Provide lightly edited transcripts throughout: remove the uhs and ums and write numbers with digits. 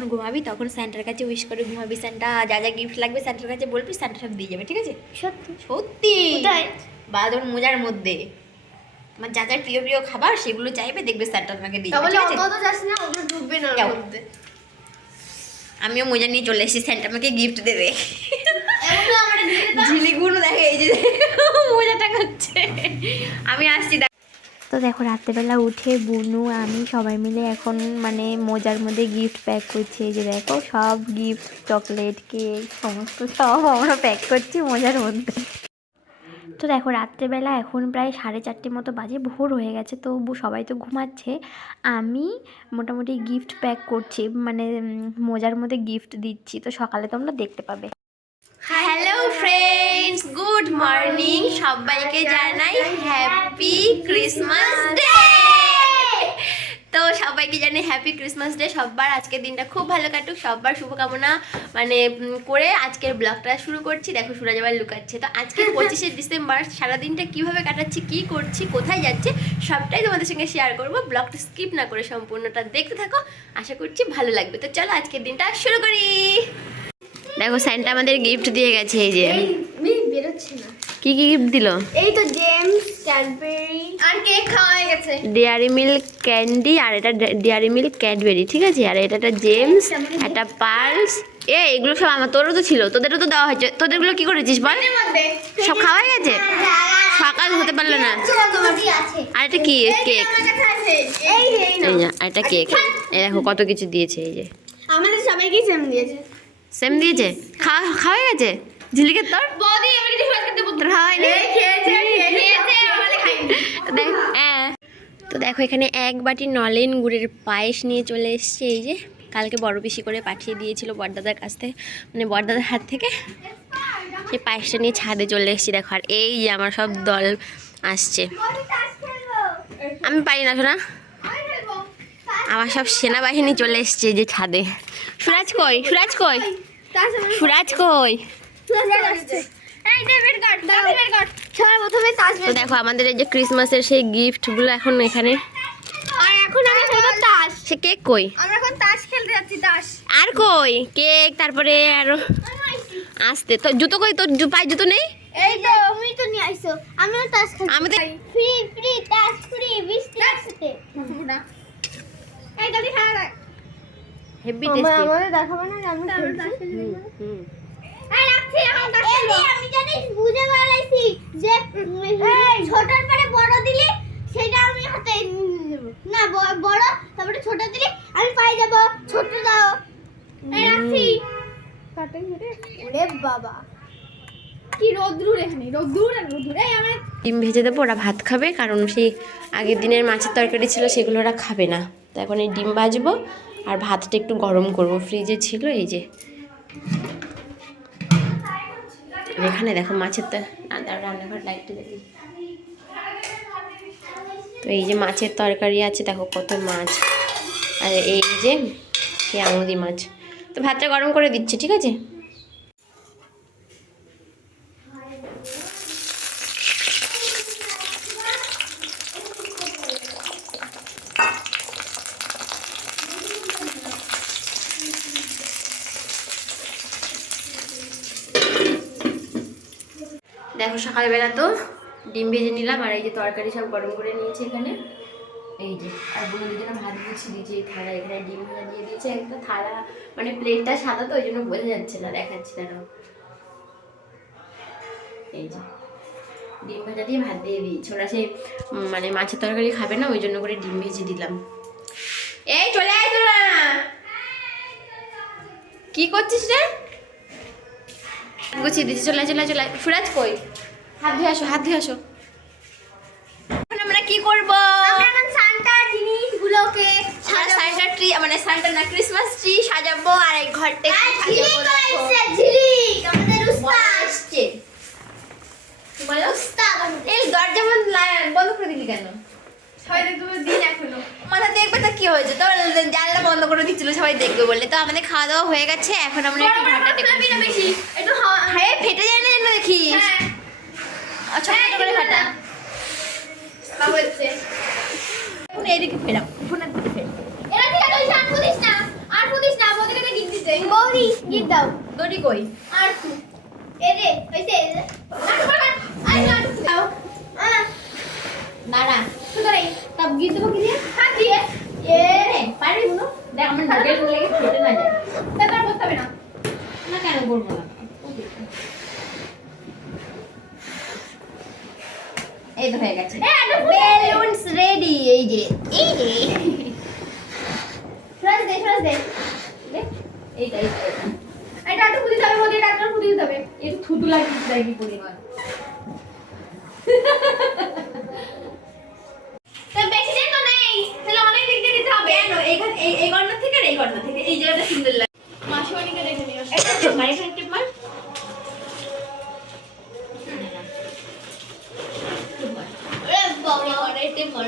যখন ঘুমাবি তখন স্যান্টার কাছে উইশ করে ঘুমাবি। স্যান্টা যা যা গিফট লাগবে স্যান্টার কাছে বলবি, স্যান্টা সব দিয়ে যাবে, ঠিক আছে? সত্যি সত্যি কোথায়? বাদর মোজার মধ্যে আমার যা যা প্রিয় প্রিয় খাবার সেগুলো চাইবে, দেখবে স্যান্টা তোমাকে দিয়ে যাবে, তাহলে ঠিক আছে? অত তো যাস না, ওগুলো ঢুকবে না ওর যাও। মধ্যে। আমিও মোজা নিয়ে চলে এসেছি, স্যান্টা আমাকে গিফট দেবে। এগুলো আমরা দিয়ে দিতাম। ঝিলিগুলো দেখে এই যে মোজা টাঙাচ্ছে। আমি আসছি। তো দেখো রাত্রেবেলা উঠে বুনু আমি সবাই মিলে এখন মানে মোজার মধ্যে গিফট প্যাক করছি। এই যে দেখো সব গিফট, চকলেট, কেক সমস্ত সব আমরা প্যাক করছি মোজার মধ্যে। তো দেখো রাত্রেবেলা এখন প্রায় 4:30 মতো বাজে, ভোর হয়ে গেছে, তো সবাই তো ঘুমাচ্ছে। আমি মোটামুটি গিফট প্যাক করছি, মানে মোজার মধ্যে গিফট দিচ্ছি, তো সকালে তোমরা দেখতে পাবে। Hello friends, good morning. সবাইকে জানাই হ্যাপি ক্রিসমাস ডে। তো সবাইকে জানাই হ্যাপি ক্রিসমাস ডে। সবার আজকের দিনটা খুব ভালো কাটুক, সবার শুভকামনা মানে করে আজকের ব্লগটা শুরু করছি। দেখো সুরাজ আবার লুকাচ্ছে। তো আজকে 25শে ডিসেম্বর, সারাদিনটা কিভাবে কাটাচ্ছি, কি করছি, কোথায় যাচ্ছে, সবটাই তোমাদের সঙ্গে শেয়ার করবো। ব্লগটা স্কিপ না করে সম্পূর্ণটা দেখতে থাকো, আশা করছি ভালো লাগবে। তো চলো আজকের দিনটা শুরু করি। দেখো স্যান্টা আমাদের গিফট দিয়ে গেছে। এই যে বেরোচ্ছে না। কি কি গিফট দিল? এই তো জেমস, ক্যাডবেরি আর কেক খাওয়া হয়ে গেছে। ডেয়ারি মিল্ক ক্যান্ডি, আর এটা ডেয়ারি মিল্ক ক্যাডবেরি, ঠিক আছে? আর এটা একটা জেমস, একটা পার্লস। এগুলো সব আমার, তোরও তো ছিল, তোদেরও তো দেওয়া হয়েছে। তোদেরগুলো কি করেছিস বল? সব খাওয়া হয়ে গেছে, সকাল হতে পারলো না। আর এটা কি কেক? এই যে আর একটা কেক। এই দেখো কত কিছু দিয়েছে। এই যে আমাদের সবাইকে সেম দিয়েছে। সেম দিয়েছে। খাওয়া হয়ে গেছে ঝিলিকের? তোর বদি আমি কিছু ফাজ করতে বলতে। তোর খাওয়া হয়নি? খেয়েছে আমাদের খাইনি। দেখ তো দেখো এখানে 1 বাটি নলেন গুড়ের পায়েস নিয়ে চলে এসেছে। এই যে কালকে বড় পিসি করে পাঠিয়ে দিয়েছিল বড়দাদার কাছ থেকে, মানে বড়দাদার হাত থেকে। সেই পায়েসটা নিয়ে ছাদে চলে এসেছি। দেখো আর এই যে আমার সব দল আসছে। আমি পারি না শোনা, আমার সব সেনাবাহিনী চলে এসছে যে ছাদে। সুরাজ কই? সুরাজ কই? সুরাজ কই? তো দেখো আমাদের এই যে ক্রিসমাসের সেই গিফটগুলো এখন এখানে। আর এখন আমি খেলবো তাস। সে কেক কই? আমরা এখন তাস খেলতে যাচ্ছি। তাস আর কই কেক? তারপরে আরো আসতে তো জুতো কই? তোর পায়ে জুতো নেই? এই তো তুমি তো নিয়ে আইছো। আমিও তাস খেলছি। আমি তো ফ্রি ফ্রি তাস ফ্রি 20 টাকাতে। এই গাড়ি খাড়া। Heavy tasty. আমাদের দেখাবো না যে আমি তাস খেলছি। এই রাখছি এখন তাস খেলবো। আমি জানিস বুঝে বেড়াইছি যে ছোটর পরে বড় দিলে সেটা আমি হাতে নেব না, বড় তারপরে ছোট দিলে আমি পাই যাব। ছোট দাও। এই রাখছি কাটাই রে। ওরে বাবা কি রোদ্রুর, এখানে রোদ্রুর আর রোদ্রুর। এই আমার ডিম ভেজে দেবো, ওরা ভাত খাবে, কারণ সেই আগের দিনের মাছের তরকারি ছিল সেগুলো ওরা খাবে না। তো এখন এই ডিম ভাজবো আর ভাতটা একটু গরম করব, ফ্রিজে ছিল। এই যে এখানে দেখো মাছের রান্নাঘর লাইটটা দেখি। তো এই যে মাছের তরকারি আছে, দেখো কত মাছ, আর এই যে আমুদি মাছ। তো ভাতটা গরম করে দিচ্ছি, ঠিক আছে? দেখো সকালবেলা তো ডিম ভেজে নিলাম, আর এই যে তরকারি সব গরম করে নিয়েছি এখানে। এই যে আর বোনের জন্য ভাত গুছিয়ে দিয়েছি এই থালা। এখানে ডিম ভাজা দিয়ে দিয়েছে একটা থালা, মানে প্লেটটা সাদা তো ওই জন্য বোঝা যাচ্ছে না, দেখাচ্ছি দাঁড়াও। এই যে ডিম ভাজা দিয়ে ভাত দিয়ে দিয়েছি। ওরা সেই মানে মাছের তরকারি খাবে না, ওই জন্য করে ডিম ভেজে দিলাম। এই চলে আয় তোরা, কি করছিস রে? গুছিয়ে দিচ্ছি, চলে চলে চলে। সুরাজ কই? হাত ধুয়ে আসো, হাত ধুয়ে আসো। এখন আমরা কি করবো? আমরা এখন সান্টার জিনিসগুলোকে সান্টা ট্রি, মানে সান্টা না ক্রিসমাস ট্রি সাজাবো, আর এই ঘরটা ঝিলিক আসছে। ঝিলিক আমাদের উস্তাদ আসছে। বলো উস্তাদ এই দরজা বন্ধ করে দিলি কেন? সবাই দেখবে দিন এখনো মাথা দেখবে তো কি হয়েছে? তো জানলা বন্ধ করে দিচ্ছিল সবাই দেখবে বললে। তো আমাদের খাওয়া দাওয়া হয়ে গেছে, এখন আমরা একটু ঘরটা ডেকোরেশন বেশি একটু হ্যাঁ ফেটে যায় না যেন দেখিস। ছোট ছোট করে ফাটা হচ্ছে। এখন এদিকে ফেরাম, ফোনের দিকে ফের। এরা ঠিক আছে, আর পুদিস না বলতে বিস্কিট দাও দড়ি কই? আর একটু এই রে হইছে এই রে আর একটু দাও দাঁড়া সুতরাই তব গিয়ে দেবো কি দিয়ে হাত দিয়ে এ রে পারবি বুনো? দেখ আমার ঢোকের লেগে ফেটে না যায়। ব্যাপার করতে হবে না না কেন করবো না? এই তো হয়ে গেছে। Balloons ready. এই যে ফ্রাস দে দেখ এইটা এটা একটু খুদি যাবে বলি এটা একটু খুদি যাবে একটু থুতু লাগিয়ে দেয় কি পরিমাণ। তো বেশি দিন তো নেই তাহলে অনেক দিক দিয়ে দিতে হবে কেন এইখানে এই কর্নার থেকে আর এই কর্নার থেকে এই জায়গাটা সুন্দর লাগে। মাসিমণিকে দেখে নিও একটা টিপ মার, এখানে টিপ মার। আরে বাবা এই টিপ মার।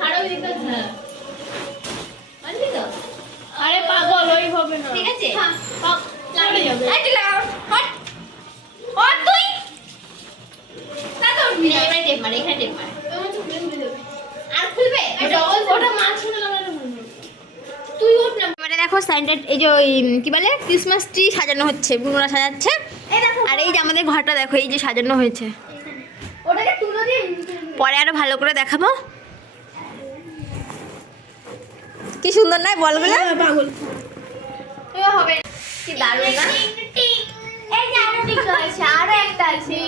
ছাড়ো দিতে হ্যাঁ। মানবি তো? আরে পাগল ওই হবে না ঠিক আছে? হ্যাঁ লাগবে যাবে এই তুই লাগাও। হট। হট তুই। তা তো উঠবি না। এবারে টিপ মার, এখানে টিপ মার। আর খুলবে ওটা ওটা মাঝখানে লাগানো তুই ওঠ না এবারে দেখো স্যান্ডেড এই যে ওই কি বলে ক্রিসমাস ট্রি সাজানো হচ্ছে, বুনুরা সাজাচ্ছে। এই দেখো আর এই যে আমাদের ঘরটা দেখো এই যে সাজানো হয়েছে। ওটাকে তুলো দিয়ে পরে আরো ভালো করে দেখাবো। কি সুন্দর নয় বলগুলো? পাগল এবার হবে কি দারুণ না? এই যে আরো টিকা আছে আরো একটা আছে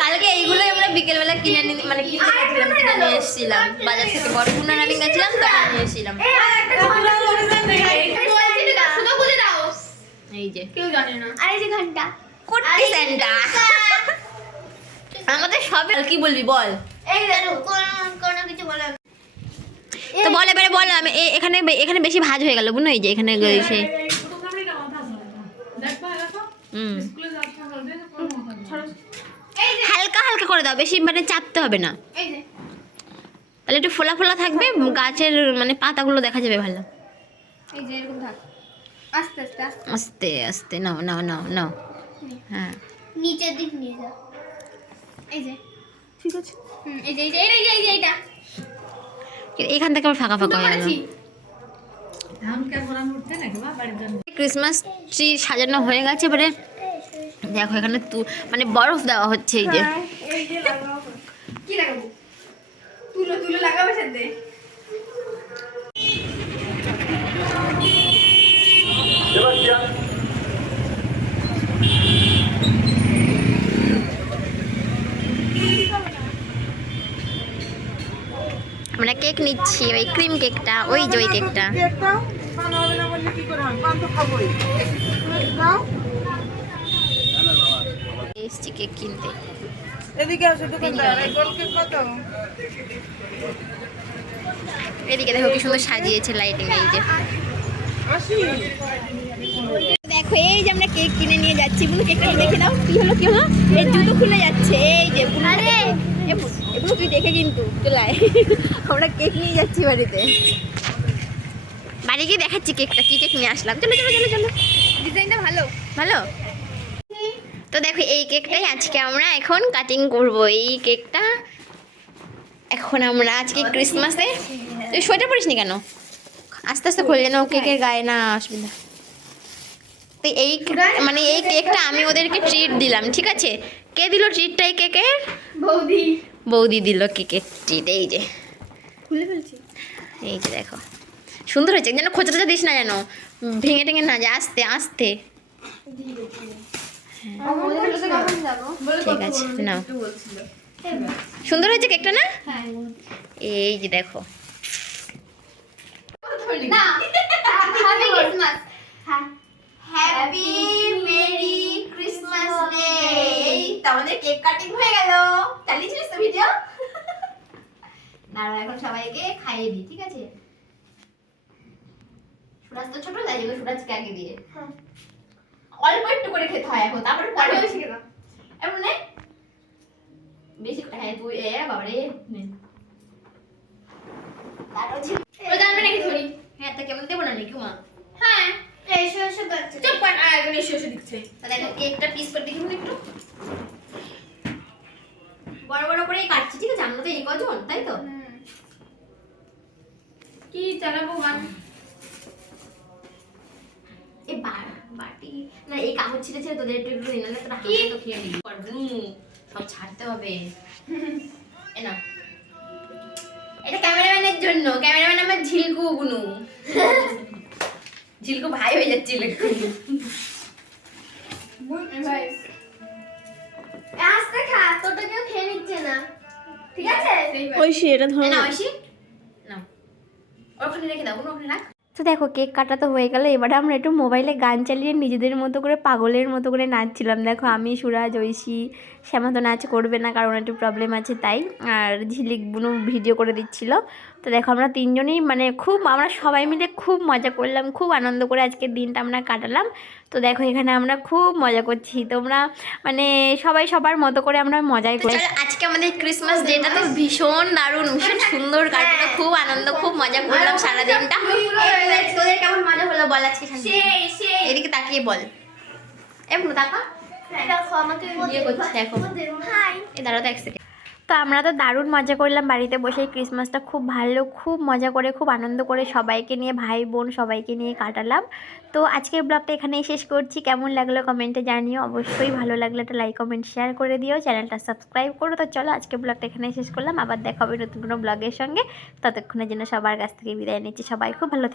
কালকে এইগুলো আমরা বিকেল বেলা কিনে মানে কিনে গেছিলাম, কিনে নিয়ে এসেছিলাম বাজার থেকে। বড় বুনা আমি গেছিলাম তখন নিয়ে এসেছিলাম। শুধু খুলে দাও এই যে কেউ জানে না আর এই যে ঘন্টা কুট্টি সেন্টা আমাদের সব কি বলবি বল? এই দেখো কোন কিছু বলো তো বল এবারে বল। আমি এখানে এখানে বেশি ভাজ হয়ে গেল বুনো, এই যে এখানে গেছে। এই যে হালকা হালকা করে দাও, বেশি মানে চাপতে হবে না, এই যে তাহলে একটু ফোলা ফোলা থাকবে, গাছের মানে পাতাগুলো দেখা যাবে ভালো। এই যে এরকম থাক আস্তে আস্তে আস্তে আস্তে আস্তে নাও নাও নাও নাও। হ্যাঁ নিচের দিক নিয়ে যাও এই যে ঠিক আছে এই যে এইটা এখান থেকে আমার ফাঁকা ফাঁকা হয়ে গেল। করেছি ক্রিসমাস ট্রি সাজানো হয়ে গেছে। এবারে দেখো এখানে মানে বরফ দেওয়া হচ্ছে এই যে। এই যে লাগাও কি লাগাবো তুলো লাগাবে সাথে আমরা কেক নিচ্ছি, ওই ক্রিম কেকটা, ওই যে ওই কেকটা। এসছি কেক কিনতে। এদিকে আসো দোকানদার, এই গোল কেক কত? এদিকে দেখো কি সুন্দর সাজিয়েছে লাইটিং। এই যে 80। দেখো এই যে আমরা কেক কিনে নিয়ে যাচ্ছি। বুনু কেকটা দেখে দাও কি হলো কি হলো। এর জুতো খুলে যাচ্ছে। এই যে বুনু, আরে এগুলো তুই দেখে কিন্তু চলাই আমরা কেক নিয়ে যাচ্ছি বাড়িতে। বাড়ি গিয়ে দেখাচ্ছি কেকটা, কি কেক নিয়ে আসলাম। চলো চলো চলো চলো। ডিজাইনটা ভালো ভালো তো দেখো এই কেকটাই আজকে আমরা এখন কাটিং করব। এই কেকটা এখন আমরা আজকে ক্রিসমাসে। তুই সোয়েটার পরিস নি কেন? আস্তে আস্তে খুলে নাও, কেকের গায়ে না অসুবিধা। তো এই মানে এই কেকটা আমি ওদেরকে ট্রিট দিলাম, ঠিক আছে? কে দিল ট্রিটটা এই কেকের? বৌদি বৌদি দিল কেকের ট্রিট। এই যে খুলে ফেলছি এই যে দেখো সুন্দর হয়েছে, যেন খোঁচা টোচা দিস না, যেন ভেঙে টেঙে না যায়, আস্তে আস্তে। ঠিক আছে নাও। সুন্দর হয়েছে কেকটা না? এই যে দেখো না happy Christmas happy merry Christmas day এই তো আমাদের কেক কাটিং হয়ে গেল। চালিয়েছিলিস তো ভিডিও? দাঁড়া এখন সবাইকে খাইয়ে দিই, ঠিক আছে? সুরাজ তো ছোট, তাই জন্য সুরাজকে আগে দিয়ে অল্প একটু করে খেতে হয় এখন, তারপরে পরে বেশি খেলাম। এমন নে বেশি হ্যাঁ তুই বাবারে নে। তারও ছিল ও জানবে নাকি ধরি হ্যাঁ, তা কেমন দেবো না নাকি মা? হ্যাঁ এসো এসো বাচ্চা চুপ কর আর এখন এসো এসো দিচ্ছে তা দেখো কেকটা পিস করে দেখি একটু বড় বড় করেই কাটছি, ঠিক আছে? আমরা তো এই কজন, তাই তো? কি চালাবো গান এ বাটি না এই কাগজ ছিঁড়ে ছিঁড়ে তোদের একটু একটু এনালে তোরা হাতে তো খেয়ে নিবি পারবো সব ছাড়তে হবে এ না এটা ক্যামেরাম্যানের জন্য ক্যামেরাম্যান আমার ঝিলকু বুনু ঝিলকু ভাই হয়ে যাচ্ছিল আস্তে খা, তোরটা কেউ খেয়ে নিচ্ছে না, ঠিক আছে? ঐশী এটা ধরো না ঐশী না ওখানে রেখে দাও ওখানে রাখ। তো দেখো কেক কাটা তো হয়ে গেল, এবারে আমরা একটু মোবাইলে গান চালিয়ে নিজেদের মতো করে পাগলের মতো করে নাচছিলাম। দেখো আমি সুরাজ ঐশী, শ্যামা তো নাচ করবে না কারণ একটু প্রবলেম আছে তাই, আর ঝিলিক বুনু ভিডিও করে দিচ্ছিল। তো দেখো আমরা তিনজনেই মানে আমরা সবাই মিলে খুব মজা করলাম, খুব আনন্দ করে আজকের দিনটা আমরা কাটালাম। তো দেখো এখানে আমরা খুব মজা করছি, তোমরা মানে সবাই সবার মতো করে আমরা মজাই করি। আজকে আমাদের ক্রিসমাস ডেটা তো ভীষণ দারুণ, ভীষণ সুন্দর কাটলো, খুব আনন্দ খুব মজা করলাম সারা দিনটা। তোদের কেমন মজা হলো বল আজকে? এদিকে তাকিয়ে বল, এমন তাকা দেখো আমাকে ইয়ে করছে দেখো, হাই। এই দাঁড়াতে এক সেকেন্ড। তো আমরা তো দারুণ মজা করলাম বাড়িতে বসে, ক্রিসমাসটা খুব ভালো, খুব মজা করে খুব আনন্দ করে সবাইকে নিয়ে ভাই বোন সবাইকে নিয়ে কাটালাম। তো আজকের ব্লগটা এখানেই শেষ করছি, কেমন লাগলো কমেন্টে জানিও, অবশ্যই ভালো লাগলে একটা লাইক কমেন্ট শেয়ার করে দিও, চ্যানেলটা সাবস্ক্রাইব করো। তো চলো আজকের ব্লগটা এখানেই শেষ করলাম, আবার দেখা হবে নতুন কোনো ব্লগের সঙ্গে, ততক্ষণের জন্য সবার কাছ থেকে বিদায় নিচ্ছি, সবাই খুব ভালো